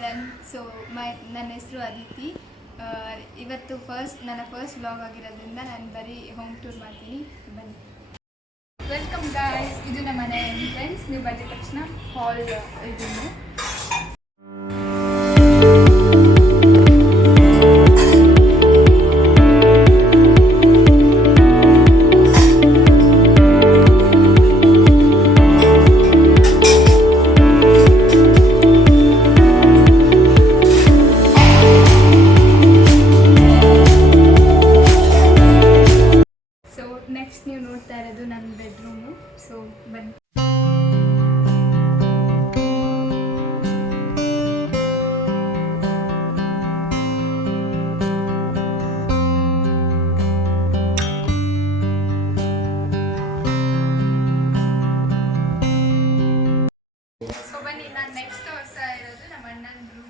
Channel. So ನನ್ನ ಹೆಸರು ಅದಿತಿ. ಇವತ್ತು ನನ್ನ ಫಸ್ಟ್ ವ್ಲಾಗ್ ಆಗಿರೋದ್ರಿಂದ ನಾನು ಬರೀ ಹೋಮ್ ಟೂರ್ ಮಾಡ್ತೀನಿ. ಬನ್ನಿ. Welcome guys. ಇದು ನಮ್ಮ ಮನೆ ಎಂಟ್ರೆನ್ಸ್. ನೀವು ಬಂದ ತಕ್ಷಣ ಹಾಲ್ ಇದನ್ನು. ನೆಕ್ಸ್ಟ್ ನೀವು ನೋಡ್ತಾ ಇರೋದು ನನ್ನ ಬೆಡ್ರೂಮು. ಸೊ ಬನ್ನಿ. ಸೊ ಬನ್ನಿ, ನಾನು ನೆಕ್ಸ್ಟ್ ತೋರಿಸ್ತಾ ಇರೋದು ನಮ್ಮ ಅಣ್ಣನ ರೂಮ್.